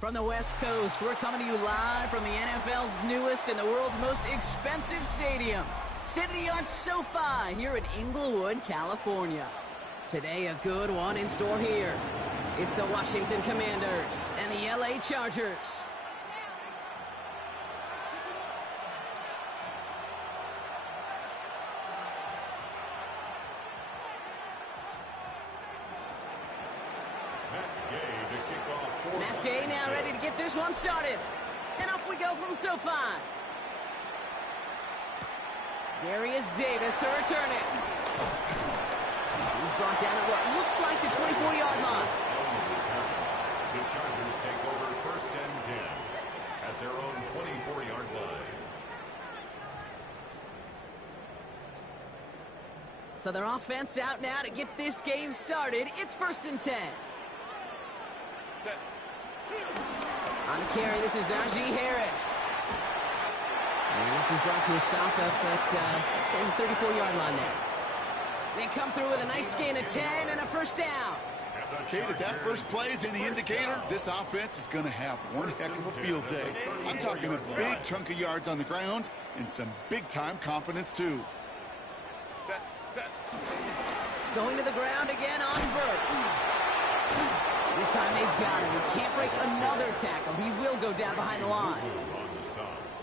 From the West Coast, we're coming to you live from the NFL's newest and the world's most expensive stadium. State-of-the-art SoFi here in Inglewood, California. Today, a good one in store here. It's the Washington Commanders and the LA Chargers. Matt Gay now ready to get this one started. And off we go from SoFi. Darius Davis to return it. He's brought down at what looks like the 24-yard line. The Chargers take over 1st and 10 at their own 24-yard line. So their offense out now to get this game started. It's 1st and 10. On the carry, this is Najee Harris. And this is brought to a stop up at the 34-yard line there. They come through with a nice gain of 10 and a first down. Kate, if that first play is any indicator, this offense is going to have one heck of a field day. I'm talking a big chunk of yards on the ground and some big-time confidence, too. Going to the ground again on Verts. This time they've got him. He can't break another tackle. He will go down behind the line.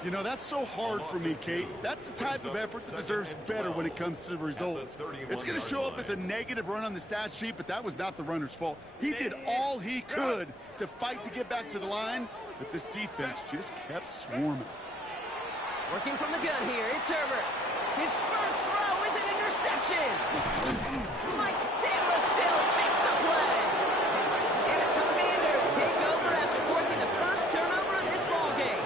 You know, that's so hard for me, Kate. That's the type of effort that deserves better when it comes to the results. It's going to show up as a negative run on the stat sheet, but that was not the runner's fault. He did all he could to fight to get back to the line, but this defense just kept swarming. Working from the gun here, it's Herbert. His first throw is an interception. Mike Samuelson makes the play. And the Commanders take over after forcing the first turnover of this ballgame.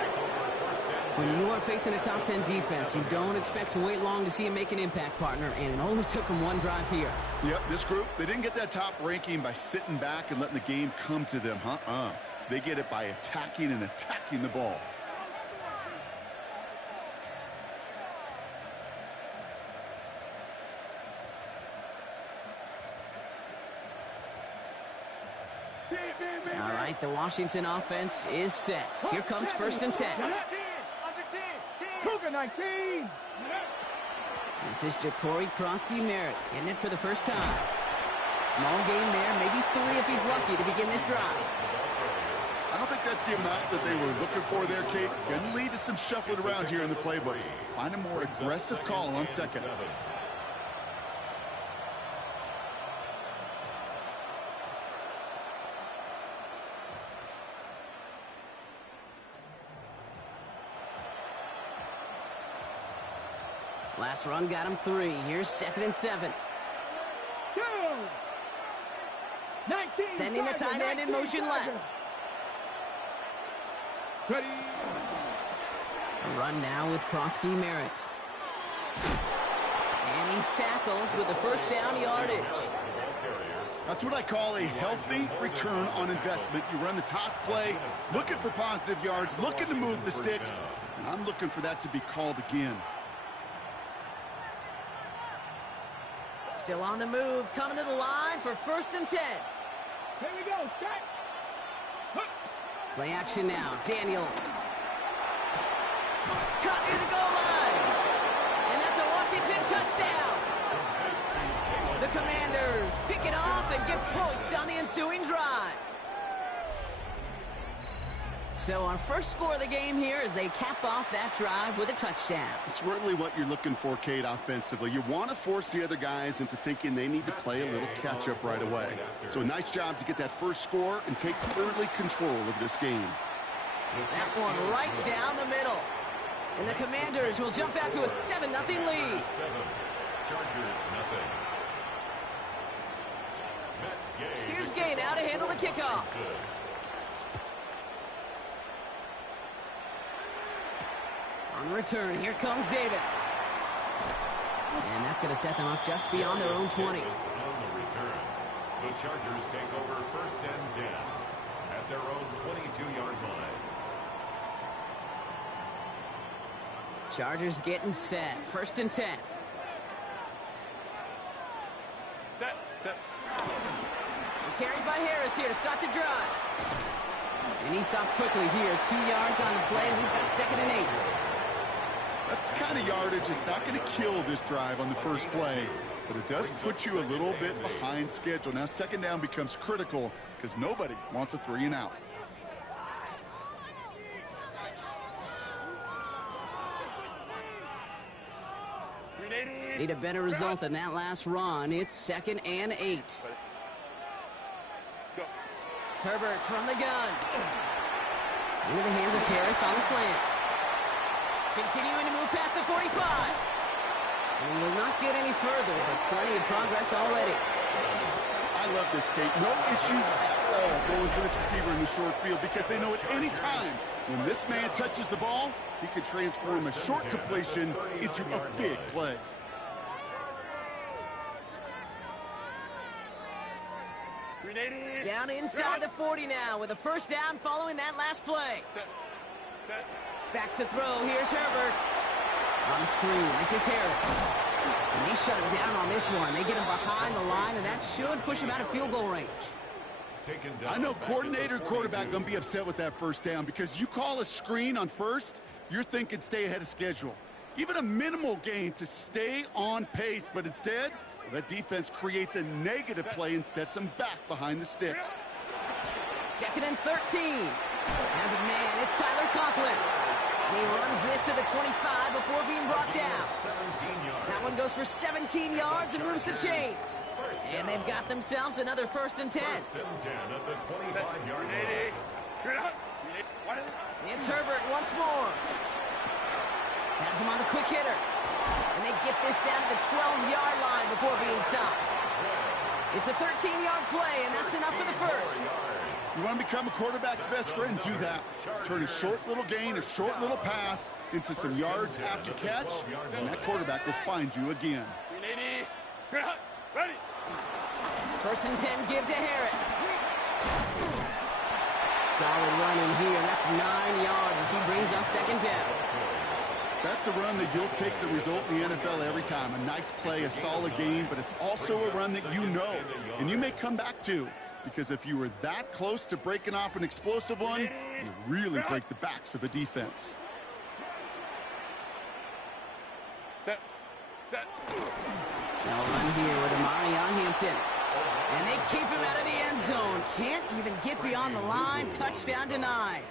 When you are facing a top 10 defense, you don't expect to wait long to see him make an impact, partner, and it only took him one drive here. Yep, this group, they didn't get that top ranking by sitting back and letting the game come to them, They get it by attacking and attacking the ball. All right, the Washington offense is set. Here comes 1st and 10. Cougar 19. This is Ja'Cory Krosky-Merritt getting it for the first time. Small gain there, maybe 3 if he's lucky to begin this drive. I don't think that's the amount that they were looking for there, Kate. Going to lead to some shuffling around here in the playbook. Find a more aggressive call on 2nd. Last run got him 3. Here's 2nd and 7. Go. 19. Sending the tight end in motion left. Ready. A run now with Krosky-Merritt. And he's tackled with the first down yardage. That's what I call a healthy return on investment. You run the toss play, looking for positive yards, looking to move the sticks, and I'm looking for that to be called again. Still on the move, coming to the line for 1st and 10. Here we go. Set. Play action now. Daniels. Caught near the goal line. And that's a Washington touchdown. The Commanders pick it off and get points on the ensuing drive. So our first score of the game here as they cap off that drive with a touchdown. It's really what you're looking for, Kate, offensively. You want to force the other guys into thinking they need to play a little catch-up right away. So a nice job to get that first score and take early control of this game. That one right down the middle. And the Commanders will jump out to a 7-0 lead. Chargers, nothing. Here's Gay now to handle the kickoff. On return, here comes Davis. And that's going to set them up just beyond their own 20. On the return, the Chargers take over 1st and 10 at their own 22-yard line. Chargers getting set. 1st and 10. Set. Carried by Harris here to start the drive. And he stopped quickly here. 2 yards on the play. We've got 2nd and 8. That's the kind of yardage it's not going to kill this drive on the first play, but it does put you a little bit behind schedule. Now 2nd down becomes critical because nobody wants a 3 and out. Need a better result than that last run. It's 2nd and 8. Herbert from the gun. Into the hands of Harris on the slant. Continuing to move past the 45. And he will not get any further, but plenty of progress already. I love this, Kate. No issues at all going to this receiver in the short field because they know at any time when this man touches the ball, he can transform a short completion into a big play. Down inside the 40 now with a first down following that last play. Back to throw. Here's Herbert. On the screen, this is Harris. And they shut him down on this one. They get him behind the line, and that should push him out of field goal range. I know coordinator and quarterback going to be upset with that first down because you call a screen on first, you're thinking stay ahead of schedule. Even a minimal gain to stay on pace, but instead, that defense creates a negative play and sets them back behind the sticks. 2nd and 13. As a man, it's Tyler Conklin. And he runs this to the 25 before being brought down. That one goes for 17 yards and moves the chains. And they've got themselves another 1st and 10. 1st and 10 at the 25-yard line. It's Herbert once more. Has him on the quick hitter. And they get this down to the 12-yard line before being stopped. It's a 13-yard play, and that's enough for the first. You want to become a quarterback's best friend, do that. Turn a short little gain, a short little pass into some yards after catch, and that quarterback will find you again. Ready. First and 10, give to Harris. Solid run in here, and that's 9 yards as he brings up second down. That's a run that you'll take the result in the NFL every time. A nice play, a solid game, but it's also a run that you know, and you may come back to. Because if you were that close to breaking off an explosive one, you really break the backs of a defense. Set. Now run here with Amari on Hampton. And they keep him out of the end zone. Can't even get beyond the line. Touchdown denied.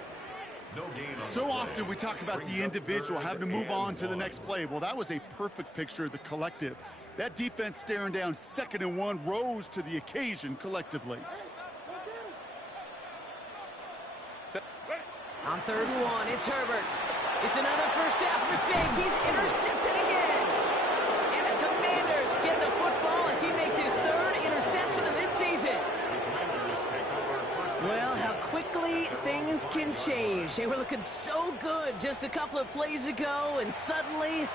So often we talk about the individual having to move on to the next play. Well, that was a perfect picture of the collective. That defense staring down 2nd and 1 rose to the occasion collectively. On 3rd and 1, it's Herbert. It's another first half mistake. He's intercepted again. And the Commanders get the football as he makes his 3rd interception of this season. Well, how quickly things can change. They were looking so good just a couple of plays ago, and suddenly,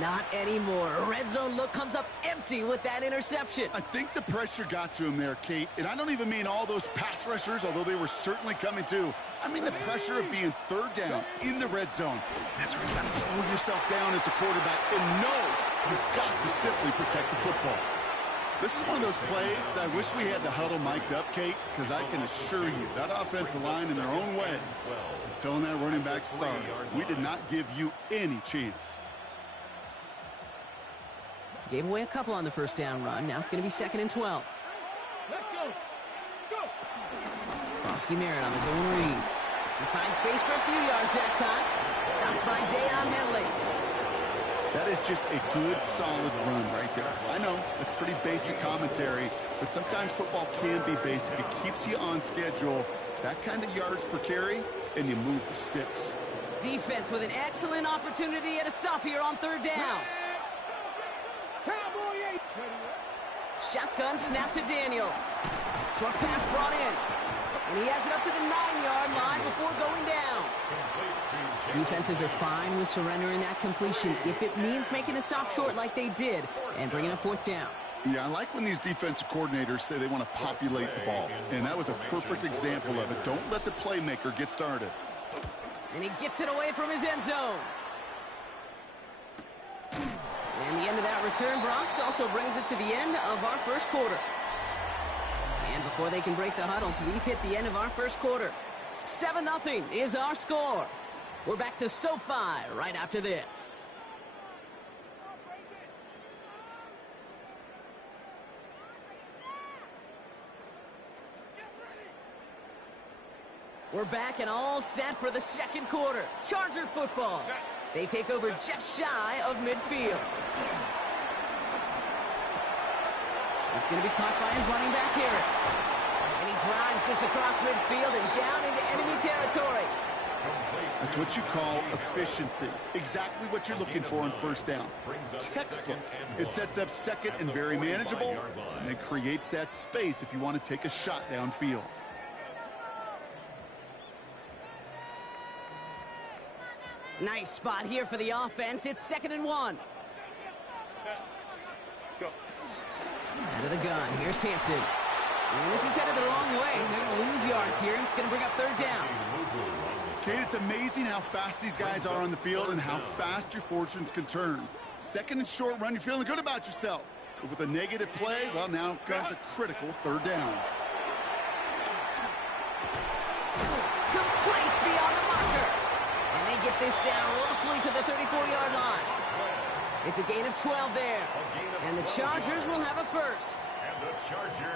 not anymore. A red zone look comes up empty with that interception. I think the pressure got to him there, Kate. And I don't even mean all those pass rushers, although they were certainly coming too. I mean the pressure of being 3rd down in the red zone. That's where you got to slow yourself down as a quarterback and know you've got to simply protect the football. This is one of those plays that I wish we had the huddle mic'd up, Kate, because I can assure you that offensive line in their own way is telling that running back, sorry, we did not give you any chance. Gave away a couple on the first down run. Now it's going to be 2nd and 12. Let's go. Bosky Merritt on his own read. He finds space for a few yards that time. Stopped by Dayon Henley. That is just a good, solid run right there. I know, it's pretty basic commentary, but sometimes football can be basic. It keeps you on schedule. That kind of yards per carry, and you move the sticks. Defense with an excellent opportunity at a stop here on 3rd down. Cowboy 8. Shotgun snap to Daniels. Short pass brought in. And he has it up to the 9-yard line before going down. Defenses are fine with surrendering that completion if it means making the stop short like they did and bringing up 4th down. Yeah, I like when these defensive coordinators say they want to populate the ball. And that was a perfect example of it. Don't let the playmaker get started. And he gets it away from his end zone. And the end of that return, Brock, also brings us to the end of our first quarter. And before they can break the huddle, we've hit the end of our first quarter. 7-0 is our score. We're back to SoFi right after this. We're back and all set for the second quarter. Charger football. They take over just shy of midfield. He's going to be caught by his running back, Harris. And he drives this across midfield and down into enemy territory. That's what you call efficiency. Exactly what you're looking for on first down. Textbook. It sets up second and very manageable, and it creates that space if you want to take a shot downfield. Nice spot here for the offense. It's 2nd and 1. Go. Out of the gun. Here's Hampton. And this is headed the wrong way. They're going to lose yards here. It's going to bring up 3rd down. Kate, it's amazing how fast these guys are on the field and how fast your fortunes can turn. 2nd and short run, you're feeling good about yourself. But with a negative play, well, now comes a critical 3rd down. Complete beyond the marker. And they get this down roughly to the 34-yard line. It's a gain of 12 there. And the Chargers will have a first.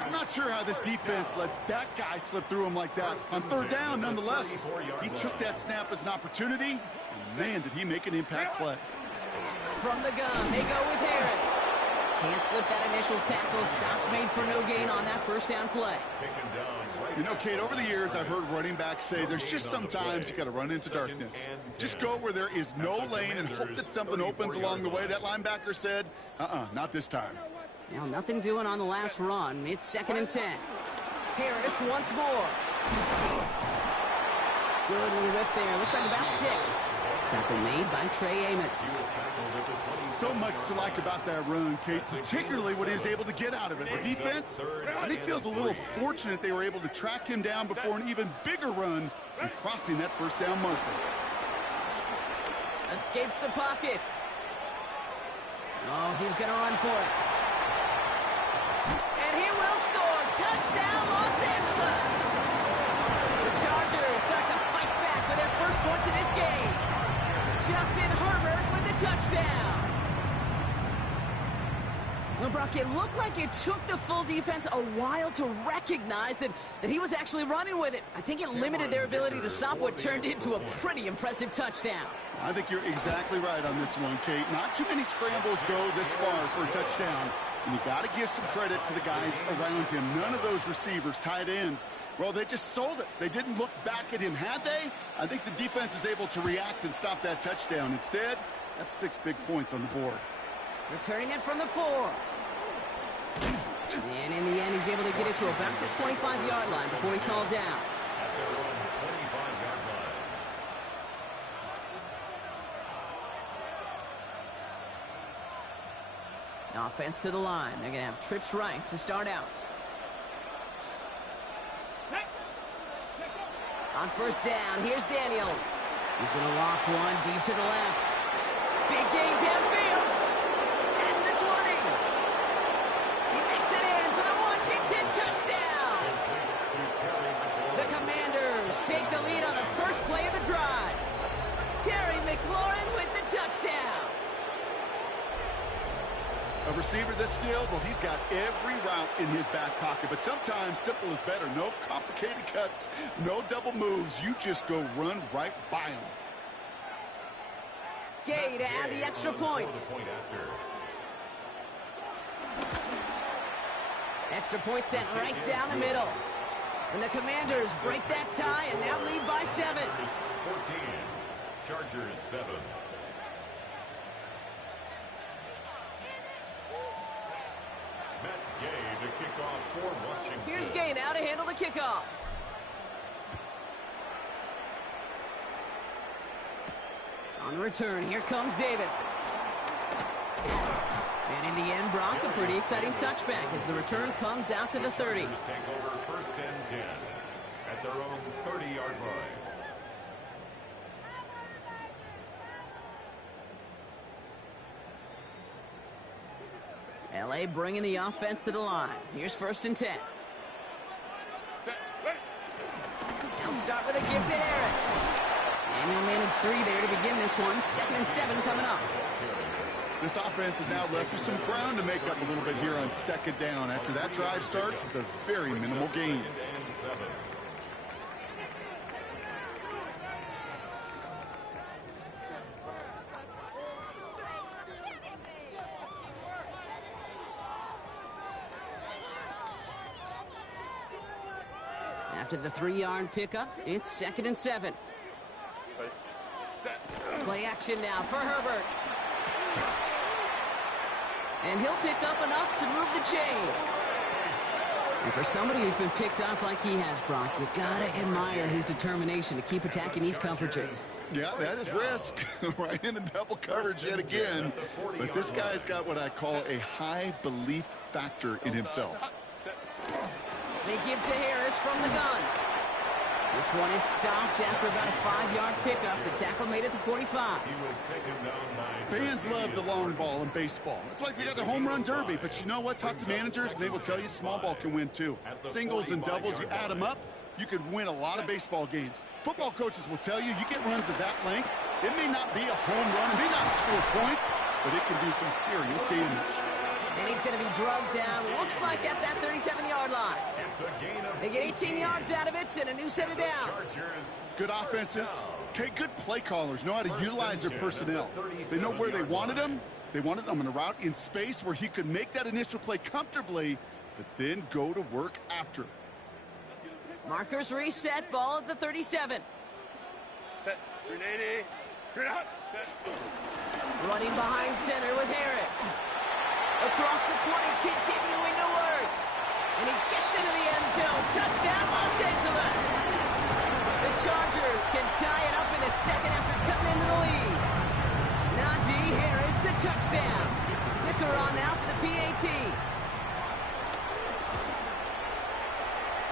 I'm not sure how this defense let that guy slip through him like that. On 3rd down, nonetheless, he took that snap as an opportunity. And man, did he make an impact play. From the gun, they go with Harris. Can't slip that initial tackle. Stops made for no gain on that first down play. You know, Kate, over the years, I've heard running backs say there's just sometimes you got to run into darkness. Just go where there is no lane and hope that something opens along the way. That linebacker said, not this time. Now, nothing doing on the last run. It's 2nd and 10. Harris once more. Good little whip there. Looks like about 6. Tackle made by Trey Amos. So much to like about that run, Kate, particularly what he was able to get out of it. The defense, I think, feels a little fortunate they were able to track him down before an even bigger run and crossing that first down marker. Escapes the pocket. Oh, he's going to run for it. And he will score. Touchdown, Los Angeles. The Chargers start to fight back for their first points in this game. Justin Herbert with the touchdown. Well, Brock, it looked like it took the full defense a while to recognize that he was actually running with it. I think it limited their ability to stop what turned into a pretty impressive touchdown. I think you're exactly right on this one, Kate. Not too many scrambles go this far for a touchdown. And you got to give some credit to the guys around him. None of those receivers, tight ends, well, they just sold it. They didn't look back at him. Had they? I think the defense is able to react and stop that touchdown. Instead, that's 6 big points on the board. Returning it from the 4. And in the end, he's able to get it to about the 25-yard line before he's hauled down. At their own 25-yard line. Offense to the line. They're going to have trips right to start out. On first down, here's Daniels. He's going to loft one deep to the left. Big gain downfield. At the 20. He makes it in for the Washington touchdown. The Commanders take the lead on the first play of the drive. Terry McLaurin with the touchdown. A receiver this skilled, well, he's got every route in his back pocket. But sometimes simple is better. No complicated cuts, no double moves. You just go run right by him. Gay to add the extra point. Extra point sent right down the middle. And the Commanders break that tie and now lead by 7. 14. Chargers 7. To kick off for Washington. Here's Gay now to handle the kickoff. On the return, here comes Davis. And in the end, Brock, a pretty exciting touchback as the return comes out to the 30. Take over 1st and 10 at their own 30-yard line. LA bringing the offense to the line. Here's 1st and 10. They'll start with a give to Harris. And he'll manage 3 there to begin this one. 2nd and 7 coming up. This offense is now left with some ground to make up a little bit here on 2nd down after that drive starts with a very minimal gain. After the 3-yard pickup, it's 2nd and 7. Play action now for Herbert. And he'll pick up enough to move the chains. And for somebody who's been picked off like he has, Brock, you gotta admire his determination to keep attacking these coverages. Yeah, that is risk. Right into double coverage yet again. But this guy's got what I call a high belief factor in himself. They give to Harris from the gun. This one is stopped after about a 5-yard pickup. The tackle made at the 45. Fans love the long ball in baseball. It's like they got the home run derby. But you know what? Talk to managers, and they will tell you small ball can win too. Singles and doubles, you add them up, you could win a lot of baseball games. Football coaches will tell you, you get runs of that length, it may not be a home run, it may not score points, but it can do some serious damage. And he's going to be drugged down, looks like at that 37-yard line. They get 18 yards out of it and a new set of downs. Good offenses. Okay, good play callers know how to utilize their personnel. They know where they wanted them, They wanted him on a route in space where he could make that initial play comfortably, but then go to work after. Markers reset, ball at the 37. Set. 380. Set. Running behind center with Harris. Across the 20, continuing to work. And he gets into the end zone. Touchdown, Los Angeles. The Chargers can tie it up in the second after cutting into the lead. Najee Harris, the touchdown. Dicker on now for the PAT.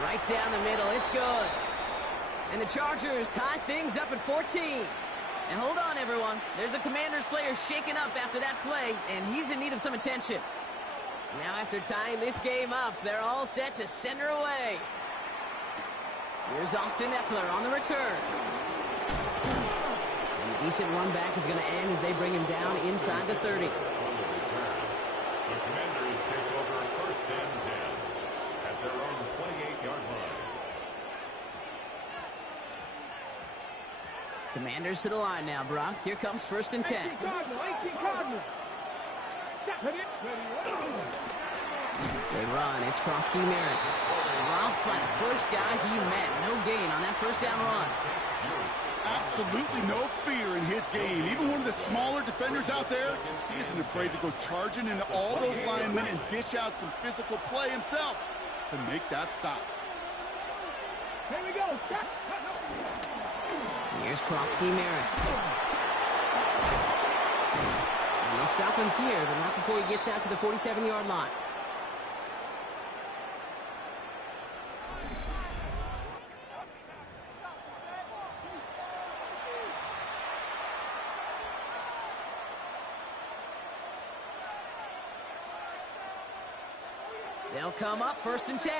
Right down the middle, it's good. And the Chargers tie things up at 14. And hold on, everyone. There's a Commanders player shaken up after that play, and he's in need of some attention. Now, after tying this game up, they're all set to send her away. Here's Austin Eckler on the return. And a decent run back is going to end as they bring him down inside the 30. On the return, the Commanders take over first and 10 at their own 28-yard line. Commanders to the line now, Brock. Here comes first and 10. They run. It's Krosky Merritt. Dropped by the first guy he met. No gain on that first down run. Absolutely no fear in his game. Even one of the smaller defenders out there, he isn't afraid to go charging into all those linemen and dish out some physical play himself to make that stop. Here we go. Here's Krosky Merritt. And they'll stop him here, but not before he gets out to the 47-yard line. They'll come up first and 10.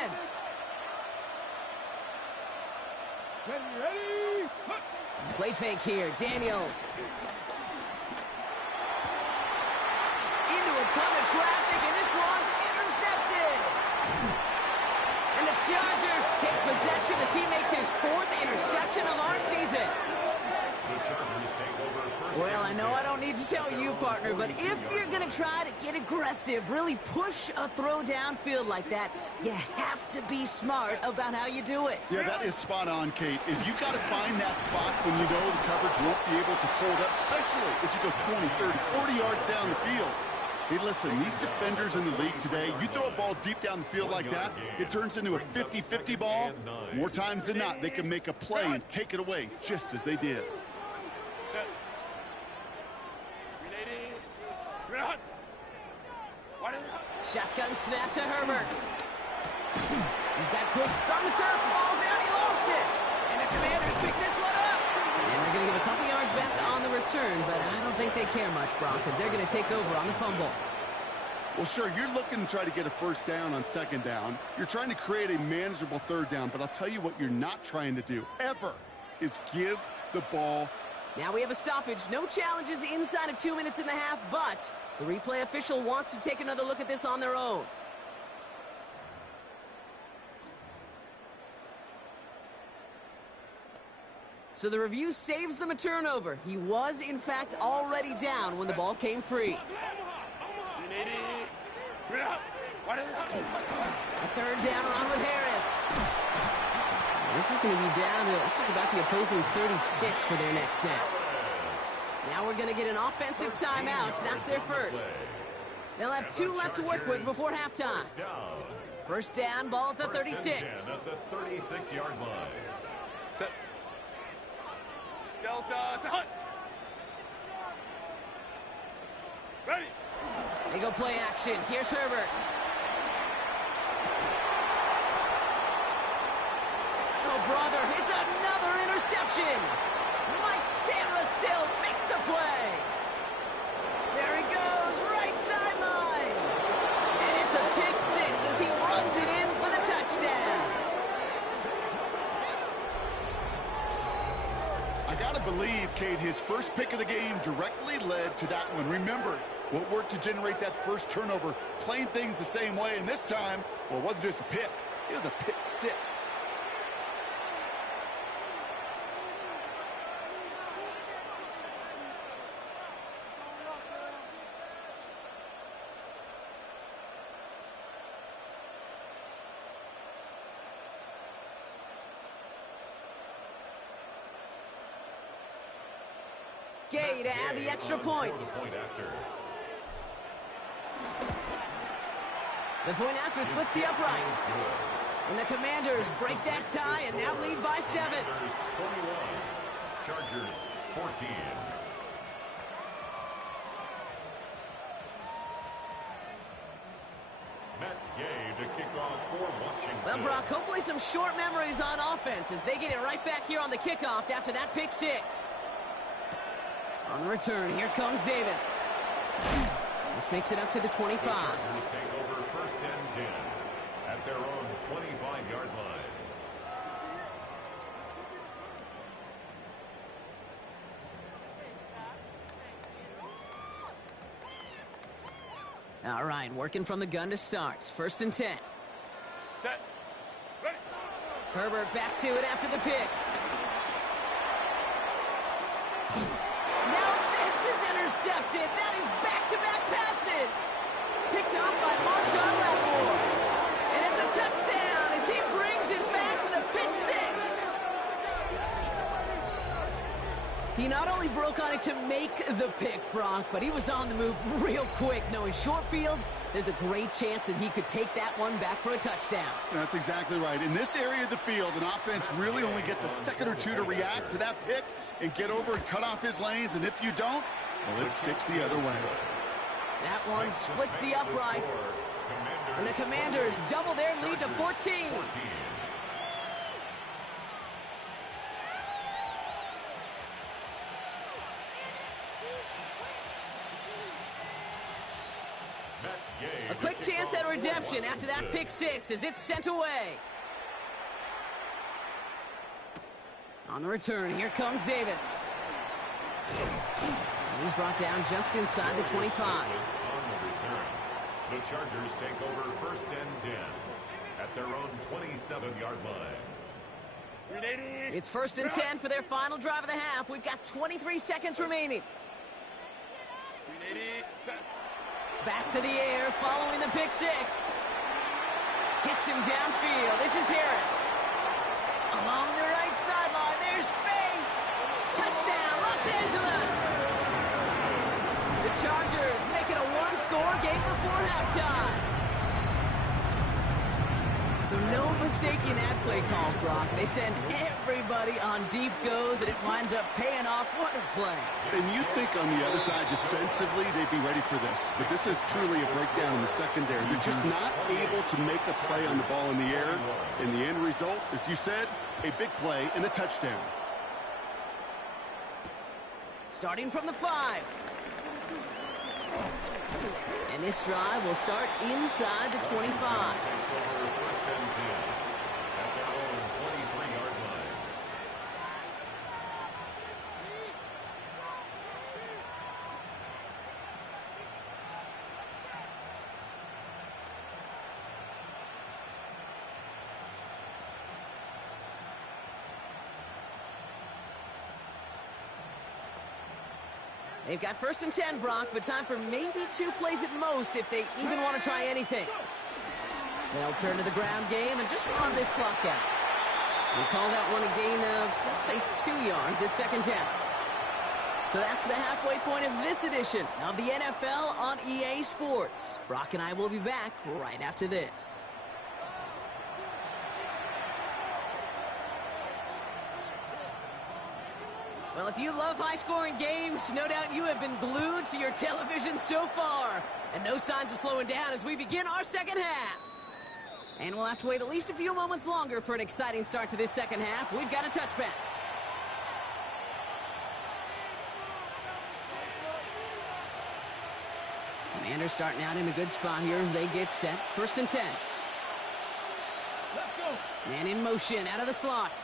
Ready. Play fake here, Daniels. Into a ton of traffic, and this one's intercepted. And the Chargers take possession as he makes his 4th interception of our season. The Chargers take over first. Well, I know I don't need to tell you, partner, but if you're going to try to get aggressive, really push a throw downfield like that, you have to be smart about how you do it. Yeah, that is spot on, Kate. If you got to find that spot when you know the coverage won't be able to hold up, especially as you go 20, 30, 40 yards down the field. Hey, listen, these defenders in the league today, you throw a ball deep down the field like that, it turns into a 50-50 ball. More times than not, they can make a play and take it away, just as they did. Set. 380. Shotgun snap to Herbert. He's got quick on the turf. The ball's out. He lost it. And the Commanders pick this one up. And they're going to give a couple yards back on the return, but I don't think they care much, Brock, because they're going to take over on the fumble. Well, sure, you're looking to try to get a first down on second down. You're trying to create a manageable third down, but I'll tell you what you're not trying to do, ever, is give the ball. Now we have a stoppage. No challenges inside of 2 minutes and a half, but the replay official wants to take another look at this on their own. So the review saves them a turnover. He was, in fact, already down when the ball came free. A third down run with Harris. This is going to be down to, it looks like about the opposing 36 for their next snap. Now we're going to get an offensive timeout. That's their first. They'll have 2 left to work with before halftime. First down, ball at the 36. At the 36-yard line. Set. Delta. Set. Ready. They go play action. Here's Herbert. Oh, brother, it's another interception. Mike Sandra still makes the play. There he goes, right sideline. And it's a pick 6 as he runs it in for the touchdown. I got to believe, Kate, his first pick of the game directly led to that one. Remember, what worked to generate that first turnover, playing things the same way, and this time, well, it wasn't just a pick. It was a pick 6. Gay to add the extra point. The point after splits the uprights. And the Commanders break that tie and now lead by 7. Commanders 21, Chargers 14. Matt Gay to kick off for Washington. Well, Brock, hopefully some short memories on offense as they get it right back here on the kickoff after that pick 6. On the return, here comes Davis. This makes it up to the 25. The Chargers take over first and 10 at their own 25-yard line. All right, working from the gun to start. First and 10. Set. Ready. Herbert back to it after the pick. Now this is intercepted. That is back-to-back passes. Picked up by Marshawn Lattimore. And it's a touchdown as he brings it back for the pick 6. He not only broke on it to make the pick, Brock, but he was on the move real quick. Knowing short field, there's a great chance that he could take that one back for a touchdown. That's exactly right. In this area of the field, an offense really only gets a second or two to react to that pick and get over and cut off his lanes. And if you don't, well, it's 6 the other way. That one splits the uprights. And the Commanders double their lead to 14. A quick chance at redemption after that pick 6 as it's sent away. On the return, here comes Davis. And he's brought down just inside the 25. On the return, the Chargers take over first and 10 at their own 27-yard line. It's first and 10 for their final drive of the half. We've got 23 seconds remaining. Back to the air following the pick 6. Hits him downfield. This is Harris. Along the right sideline, there's space. Touchdown, Los Angeles. The Chargers make it a one-score game before halftime. So no mistaking that play call, Brock. They send everybody on deep goes, and it winds up paying off. What a play. And you'd think on the other side defensively they'd be ready for this. But this is truly a breakdown in the secondary. They're just not able to make a play on the ball in the air. And the end result, as you said, a big play and a touchdown. Starting from the 5. And this drive will start inside the 25. Takes over first and 10 at their own 23-yard line. They've got first and 10, Brock, but time for maybe 2 plays at most if they even want to try anything. They'll turn to the ground game and just run this clock out. We call that one a gain of, let's say, 2 yards at second down. So that's the halfway point of this edition of the NFL on EA Sports. Brock and I will be back right after this. Well, if you love high-scoring games, no doubt you have been glued to your television so far. And no signs of slowing down as we begin our second half. And we'll have to wait at least a few moments longer for an exciting start to this second half. We've got a touchback. Commanders starting out in a good spot here as they get set. First and 10. Man in motion out of the slot.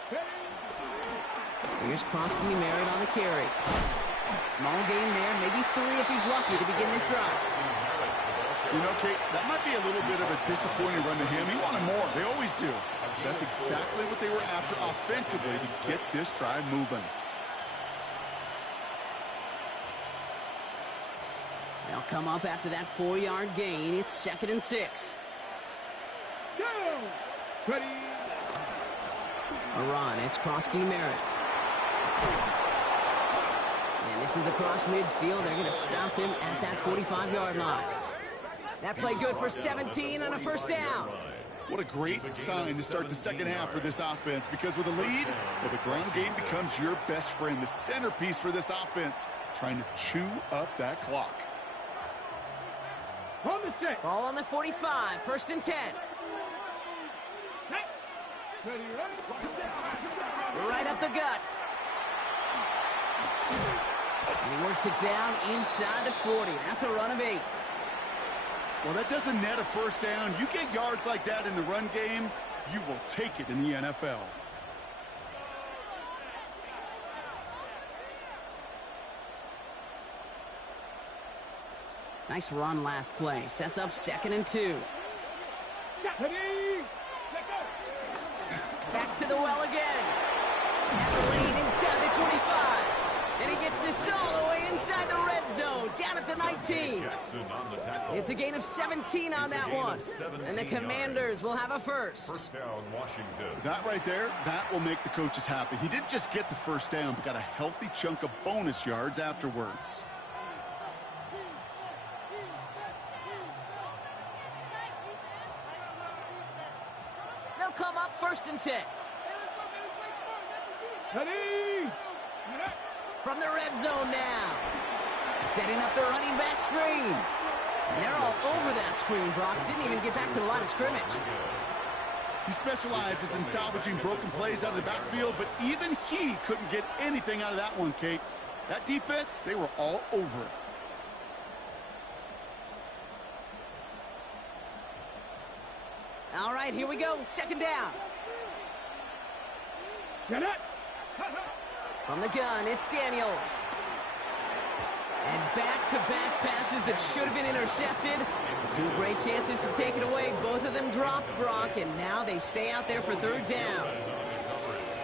Here's Kronsky married on the carry. Small gain there, maybe 3 if he's lucky to begin this drive. You know, Kate, that might be a little bit of a disappointing run to him. He wanted more. They always do. That's exactly what they were after offensively to get this drive moving. They'll come up after that 4-yard gain. It's second and 6. Go! Ready? A run. It's Kronsky Merritt. And And this is across midfield. They're going to stop him at that 45-yard line. That play good for 17 and a first down. What a great sign to start the second half for this offense, because with a lead, well, the ground game becomes your best friend, the centerpiece for this offense, trying to chew up that clock. Ball on the 45, first and 10. Right up the gut. And he works it down inside the 40. That's a run of 8. Well, that doesn't net a first down. You get yards like that in the run game, you will take it in the NFL. Nice run last play. Sets up 2nd and 2. Back to the well again. Has a lane inside the 25. And he gets this all the way inside the red zone, down at the 19. It's a gain of 17 on that one. And the Commanders will have a first. First down, Washington. That right there, that will make the coaches happy. He didn't just get the first down, but got a healthy chunk of bonus yards afterwards. They'll come up first and 10. From the red zone now. Setting up the running back screen. And they're all over that screen, Brock. Didn't even get back to the line of scrimmage. He specializes in salvaging broken plays out of the backfield, but even he couldn't get anything out of that one, Kate. That defense, they were all over it. All right, here we go. Second down. From the gun, it's Daniels. And back-to-back passes that should have been intercepted. 2 great chances to take it away. Both of them dropped, Brock, and now they stay out there for third down.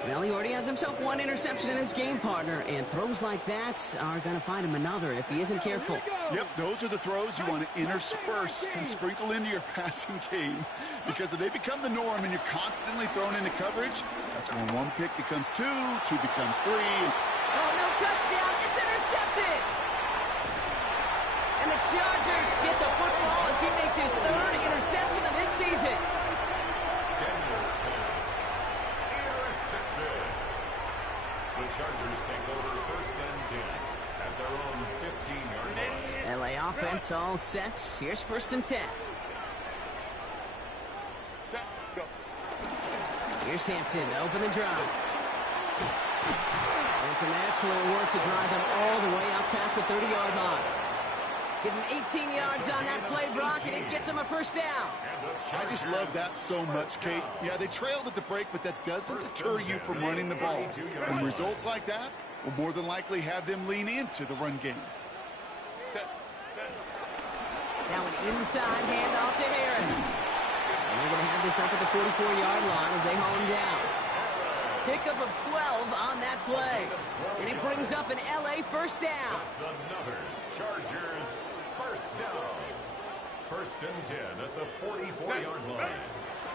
Well, he already has himself 1 interception in his game, partner, and throws like that are going to find him another if he isn't careful. Yep, those are the throws you want to intersperse and sprinkle into your passing game, because if they become the norm and you're constantly thrown into coverage, that's when 1 pick becomes 2, 2 becomes 3. Oh, no touchdown. It's intercepted. And the Chargers get the football as he makes his 3rd interception of this season. The Chargers take over first and 10 at their own 15-yard line. LA offense all set. Here's first and 10. Here's Hampton to open the drive. And some excellent work to drive them all the way up past the 30-yard line. Give him 18 yards on that play, Brock, and it gets him a first down. I just love that so much, Kate. Yeah, they trailed at the break, but that doesn't deter you from running the ball. And results like that will more than likely have them lean into the run game. Now an inside handoff to Harris. And they're going to have this up at the 44-yard line as they haul him down. Pickup of 12 on that play. And it brings up an LA first down. That's another Chargers first down. First and 10 at the 44-yard line.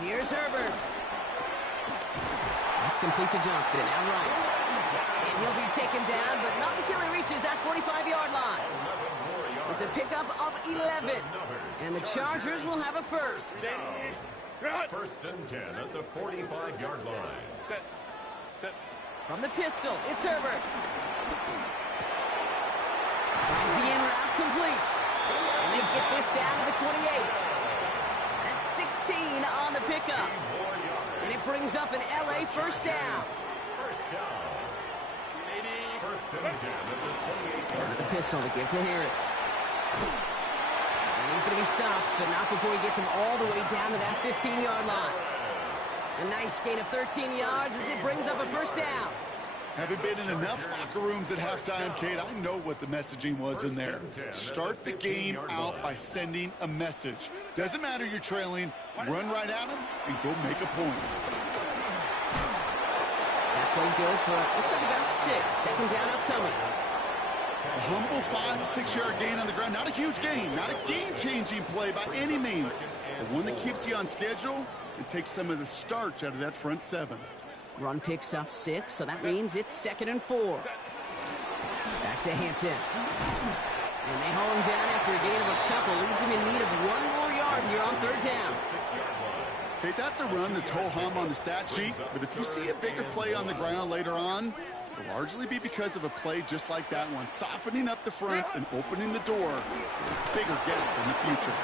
Here's Herbert. That's complete to Johnston, outright. And he'll be taken down, but not until he reaches that 45-yard line. It's a pickup of 11. And the Chargers will have a first. First and 10 at the 45-yard line. From the pistol, it's Herbert. Finds the in route complete. And they get this down to the 28. That's 16 on the pickup. And it brings up an LA first down. First down. First and 10 at the 28-yard line. The pistol to give to Harris. And he's going to be stopped, but not before he gets him all the way down to that 15-yard line. A nice gain of 13 yards as it brings up a first down. Having been in enough locker rooms at halftime, Kate, I know what the messaging was in there. Start the game out by sending a message. Doesn't matter you're trailing, run right at them and go make a point. That played good for, looks like about 6. Second down upcoming. A humble 5 to 6 yard gain on the ground. Not a huge gain, not a game-changing play by any means, but one that keeps you on schedule and takes some of the starch out of that front 7. Run picks up 6, so that means it's 2nd and 4. Back to Hampton. And they haul him down after a gain of a couple. Leaves him in need of 1 more yard here on 3rd down. Okay, that's a run that's ho-hum on the stat sheet, but if you see a bigger play on the ground later on, it'll largely be because of a play just like that one, softening up the front and opening the door for a bigger gap in the future.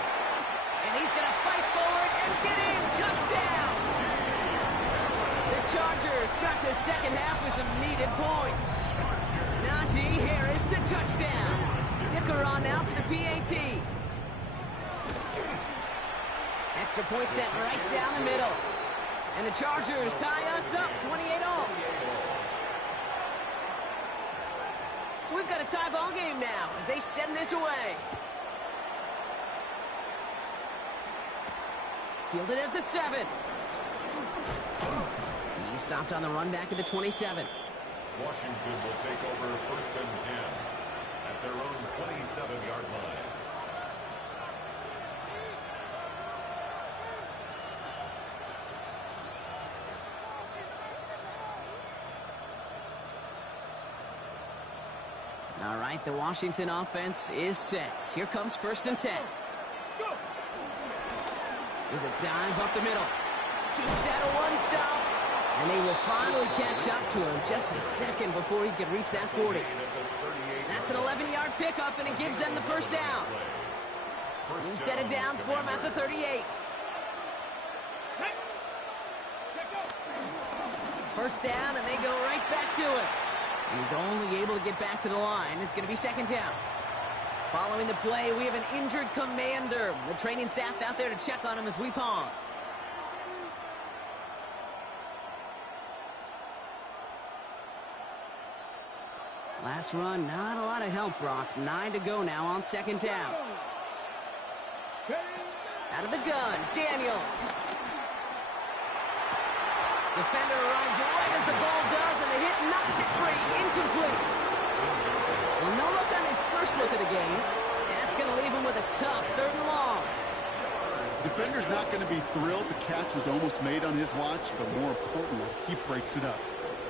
And he's going to fight forward and get in. Touchdown! The Chargers start the second half with some needed points. Najee Harris, the touchdown. Dicker on now for the PAT. Extra point set right down the middle. And the Chargers tie us up 28-all. So we've got a tie ball game now as they send this away. Fielded at the 7. He stopped on the run back at the 27. Washington will take over 1st and 10 at their own 27-yard line. All right, the Washington offense is set. Here comes 1st and 10. There's a dive up the middle. Takes out a 1-stop. And they will finally catch up to him just a second before he can reach that 40. That's an 11-yard pickup, and it gives them the 1st down. New set of downs for him at the 38. 1st down, and they go right back to him. And he's only able to get back to the line. It's going to be 2nd down. Following the play, we have an injured commander. The training staff out there to check on him as we pause. Last run, not a lot of help, Brock. 9 to go now on 2nd down. Out of the gun, Daniels. Defender arrives right as the ball does, and the hit knocks it free. Incomplete. Well, no look on his first look of the game. That's going to leave him with a tough 3rd and long. Defender's not going to be thrilled the catch was almost made on his watch, but more importantly, he breaks it up.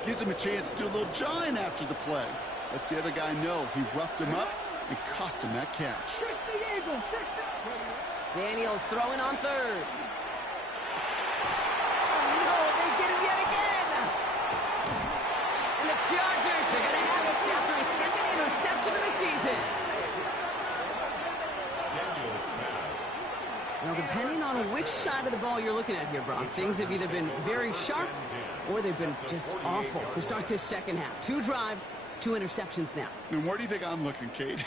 Gives him a chance to do a little jawing after the play. Lets the other guy know he roughed him up and cost him that catch. Daniels throwing on 3rd. Oh, no, they get him yet again. And the Chargers are going to have it after his 2nd interception of the season. Well, depending on which side of the ball you're looking at here, Brock, things have either been very sharp or they've been just awful to start this second half. 2 drives, 2 interceptions now. And where do you think I'm looking, Kate?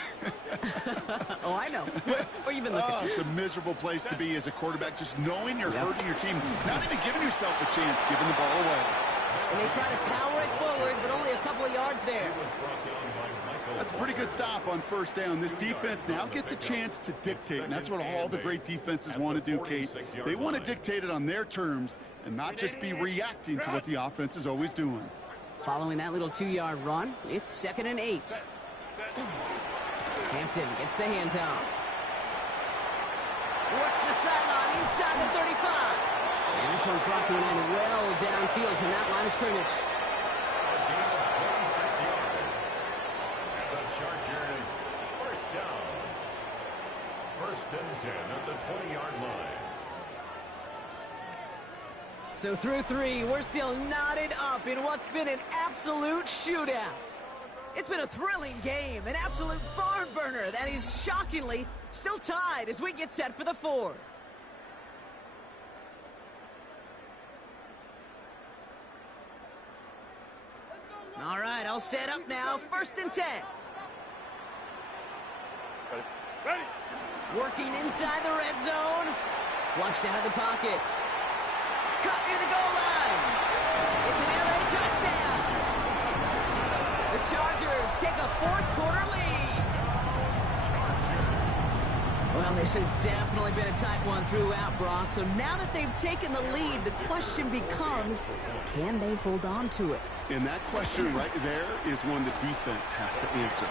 Oh, I know. Where you been looking? Oh, it's a miserable place to be as a quarterback, just knowing you're hurting your team, not even giving yourself a chance, giving the ball away. And they try to power it forward, but only a couple of yards there. That's a pretty good stop on 1st down. This defense now gets a chance to dictate, and that's what all the great defenses want to do, Kate. They want to dictate it on their terms and not just be reacting to what the offense is always doing. Following that little 2-yard run, it's 2nd and 8. Hampton gets the handoff. Works the sideline inside the 35. And this one's brought to an end well downfield from that line of scrimmage. Chargers, 1st down. 1st and 10 at the 20-yard line. So through 3, we're still knotted up in what's been an absolute shootout. It's been a thrilling game, an absolute barn burner that is shockingly still tied as we get set for the 4th. All right, I'll set up now. 1st and 10. Ready. Working inside the red zone. Flushed out of the pocket. Cut near the goal line. It's an air raid touchdown. The Chargers take a 4th quarter lead. Well, this has definitely been a tight one throughout, Brock. So now that they've taken the lead, the question becomes, can they hold on to it? And that question right there is one the defense has to answer.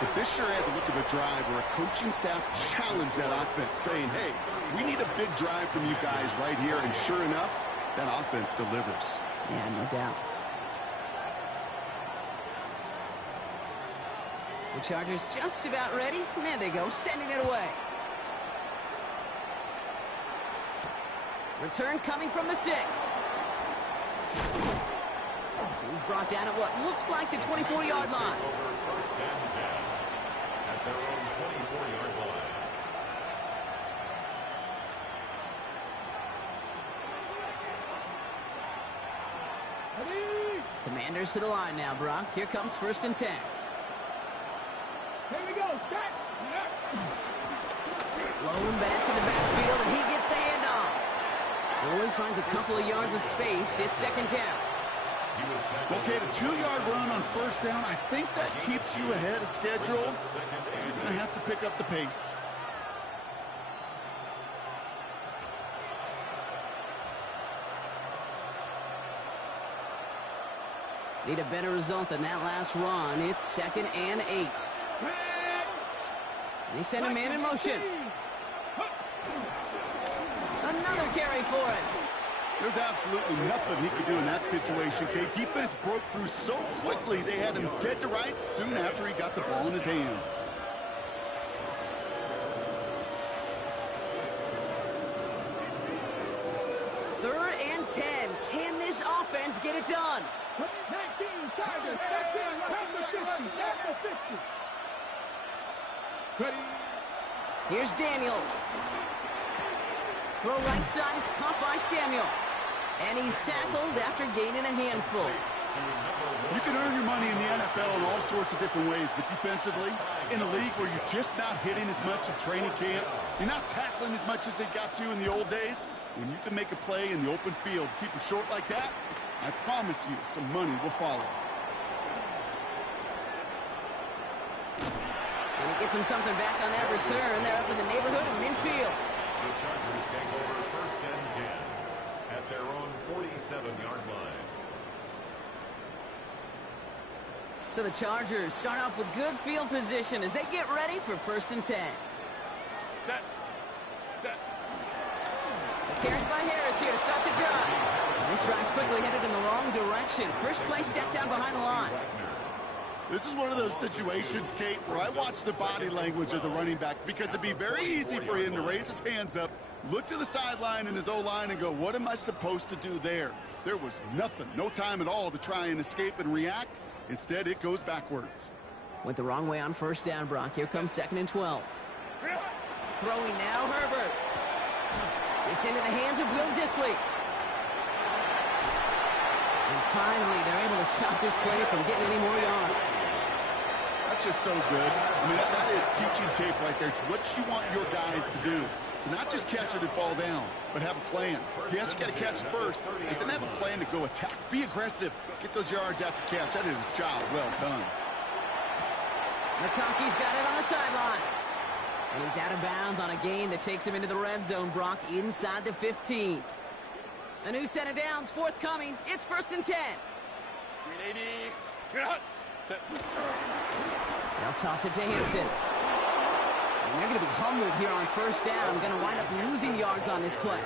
But this sure had the look of a drive where a coaching staff challenged that offense, saying, hey, we need a big drive from you guys right here. And sure enough, that offense delivers. Yeah, no doubt. The Chargers just about ready. And there they go, sending it away. Return coming from the 6. He's brought down at what looks like the 24-yard line. Over first and 10 at their own 24-yard line. Commanders to the line now, Brock. Here comes first and 10. Here we go. Start. Blown back in the backfield, and he gets the handoff. Only finds a couple of yards of space. It's second down. Okay, the 2-yard run on first down, I think that keeps you ahead of schedule. You're going to have to pick up the pace. Need a better result than that last run. It's second and 8. They send a man in motion. Another carry for it. There's absolutely nothing he could do in that situation, Kate. Defense broke through so quickly, they had him dead to rights soon after he got the ball in his hands. Third and 10. Can this offense get it done? 19, Chargers, check in, at the 50. Ready. Here's Daniels. Throw right side is caught by Samuel. And he's tackled after gaining a handful. You can earn your money in the NFL in all sorts of different ways, but defensively, in a league where you're just not hitting as much in training camp, you're not tackling as much as they got to in the old days, when you can make a play in the open field, keep them short like that, I promise you some money will follow. And he gets him something back on that return. They're up in the neighborhood of midfield. The Chargers take over first and 10 at their own 47-yard line. So the Chargers start off with good field position as they get ready for first and 10. Set. The carry by Harris here to start the drive. This drive's quickly headed in the wrong direction. First play set down behind the line. This is one of those situations, Kate, where I watch the body language of the running back because it'd be very easy for him to raise his hands up, look to the sideline in his O-line and go, what am I supposed to do there? There was nothing, no time at all to try and escape and react. Instead, it goes backwards. Went the wrong way on first down, Brock. Here comes second and 12. Throwing now, Herbert. This into the hands of Will Dissly. And finally, they're able to stop this play from getting any more yards. That's just so good. I mean, that is teaching tape right there. It's what you want your guys to do. To not just catch it and fall down, but have a plan. Yes, you got to catch it first, but then have a plan to go attack. Be aggressive. Get those yards after catch. That is a job well done. McConkey's got it on the sideline. And he's out of bounds on a gain that takes him into the red zone, Brock, inside the 15. A new set of downs forthcoming. It's first and 10. 380. Set. They'll toss it to Hampton. And they're going to be humbled here on first down. Going to wind up losing yards on this play.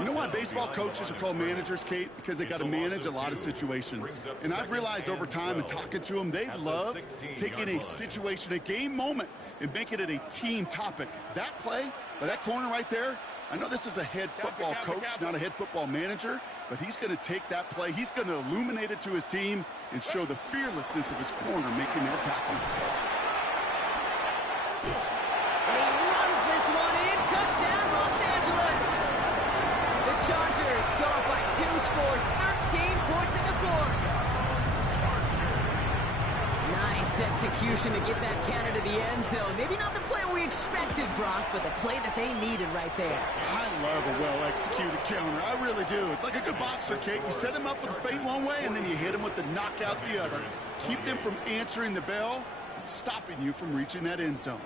You know why baseball coaches are called managers, Kate? Because they got to manage a lot of situations. And I've realized over time and talking to them, they love taking a situation, a game moment, and making it a team topic. That play, by that corner right there, I know this is a head football coach, not a head football manager, but he's going to take that play, he's going to illuminate it to his team and show the fearlessness of his corner making that tackle. And he runs this one in. Touchdown, Los Angeles. The Chargers go up by 2 scores, 13 points in the fourth. Nice execution to get that counter to the end zone. Maybe not the play we expected, Brock, but the play that they needed right there. I love a well-executed counter. I really do. It's like a good boxer, Kate. You set him up with a feint one way, and then you hit him with the knockout the other. Keep them from answering the bell and stopping you from reaching that end zone.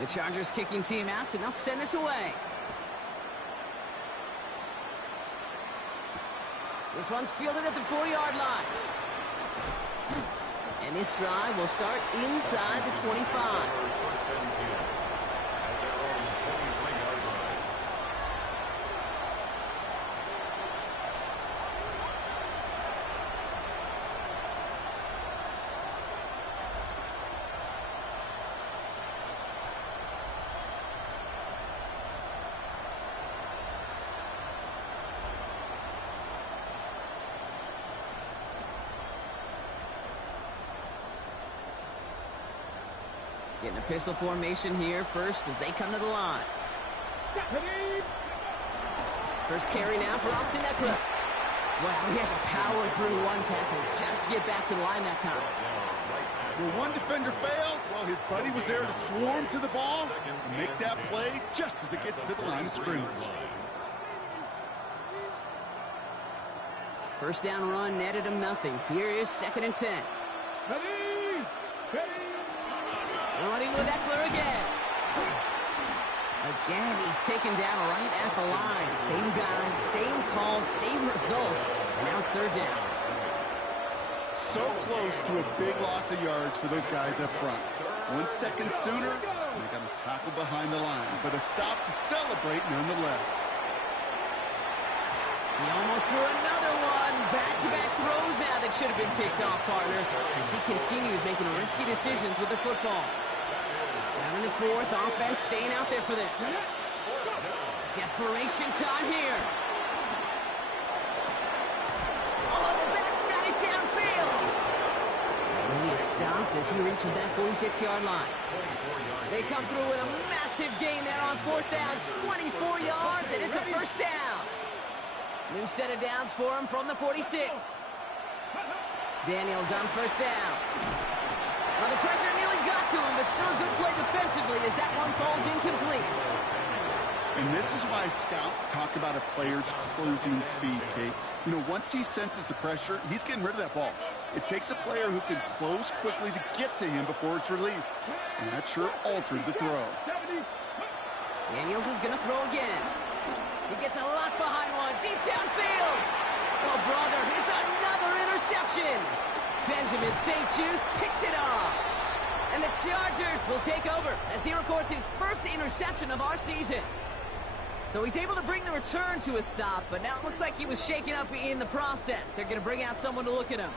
The Chargers kicking team out, and they'll send this away. This one's fielded at the 4-yard line. And this drive will start inside the 25. First and 10 at their own 23-yard line. Getting a pistol formation here first as they come to the line. First carry now for Austin Eckler. Wow, he had to power through one tackle just to get back to the line that time. Well, one defender failed while his buddy was there to swarm to the ball and make that play just as it gets to the line of scrimmage. First down run netted him nothing. Here is 2nd and 10. Running with Eckler again. Again, he's taken down right at the line. Same guy, same call, same result. And now it's 3rd down. So close to a big loss of yards for those guys up front. 1 second sooner, they got a tackle behind the line, but a stop to celebrate nonetheless. He almost threw another one. Back-to-back throws now that should have been picked off, partner, as he continues making risky decisions with the football. Down in the 4th, offense staying out there for this. Desperation time here. Oh, the back's got it downfield. And he is stopped as he reaches that 46-yard line. They come through with a massive gain there on 4th down, 24 yards, and it's a first down. New set of downs for him from the 46. Daniels on first down. Well, the pressure nearly got to him, but still a good play defensively as that one falls incomplete. And this is why scouts talk about a player's closing speed, Kate. You know, once he senses the pressure, he's getting rid of that ball. It takes a player who can close quickly to get to him before it's released. And that sure altered the throw. Daniels is going to throw again. He gets a lot behind one, deep downfield. Oh, brother, it's another interception. Benjamin St. Juice picks it off. And the Chargers will take over as he records his first interception of our season. So he's able to bring the return to a stop, but now it looks like he was shaken up in the process. They're going to bring out someone to look at him.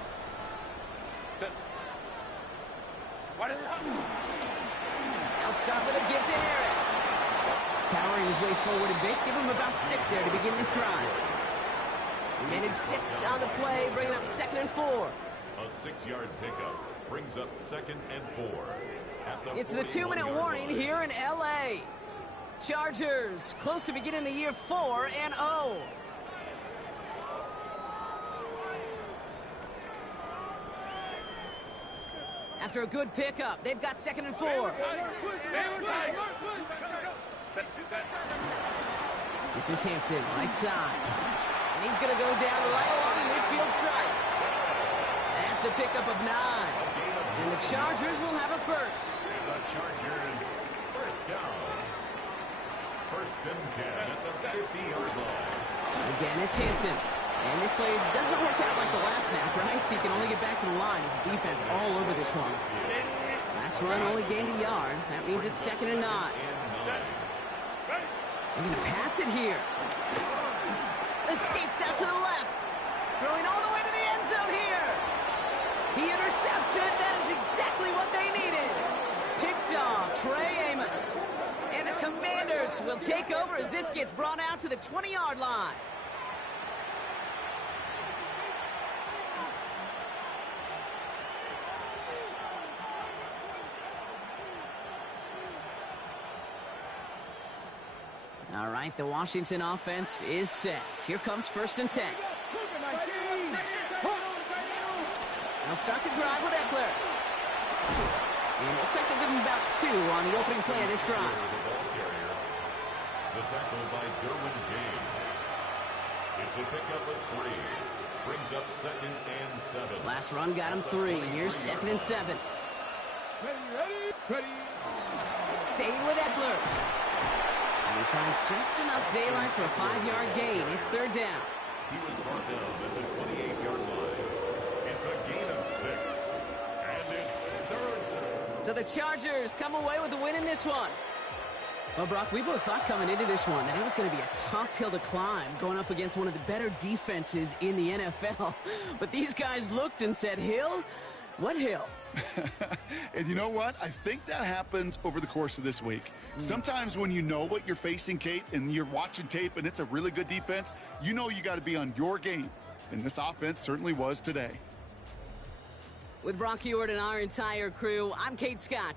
They'll start with a give to Harris. Powering his way forward a bit. Give him about 6 there to begin this drive. He managed 6 on the play, bringing up 2nd and 4. A 6-yard pickup brings up 2nd and 4. It's the 2-minute warning here in L.A. Chargers close to beginning the year 4-0. After a good pickup, they've got 2nd and 4. This is Hampton, right side. And he's going to go down right along the midfield stripe. That's a pickup of 9. And the Chargers will have a first. The Chargers, first down. 1st and 10 at the 50-yard line. Again, it's Hampton. And this play doesn't work out like the last snap, right? So he can only get back to the line as the defense all over this one. Last run only gained a yard. That means it's 2nd and 9. They're going to pass it here. Escapes out to the left. Throwing all the way to the end zone here. He intercepts it. That is exactly what they needed. Picked off Trey Amos. And the Commanders will take over as this gets brought out to the 20-yard line. All right, the Washington offense is set. Here comes 1st and 10. They'll start the drive with Eckler. And it looks like they'll give him about 2 on the opening play of this drive. The tackle by Derwin James. It's a pickup of 3. Brings up 2nd and 7. Last run got him 3. Here's 2nd and 7. Staying with Eckler. And he finds just enough daylight for a 5-yard gain. It's 3rd down. He was brought down at the 28-yard line. It's a gain of 6. And it's 3rd. So the Chargers come away with the win in this one. Well, Brock, we both thought coming into this one that it was going to be a tough hill to climb going up against one of the better defenses in the NFL. But these guys looked and said, Hill? What hill? And you know what? I think that happened over the course of this week. Sometimes when you know what you're facing, Kate, and you're watching tape and it's a really good defense, you know you got to be on your game. And this offense certainly was today. With Brock Ewart and our entire crew, I'm Kate Scott.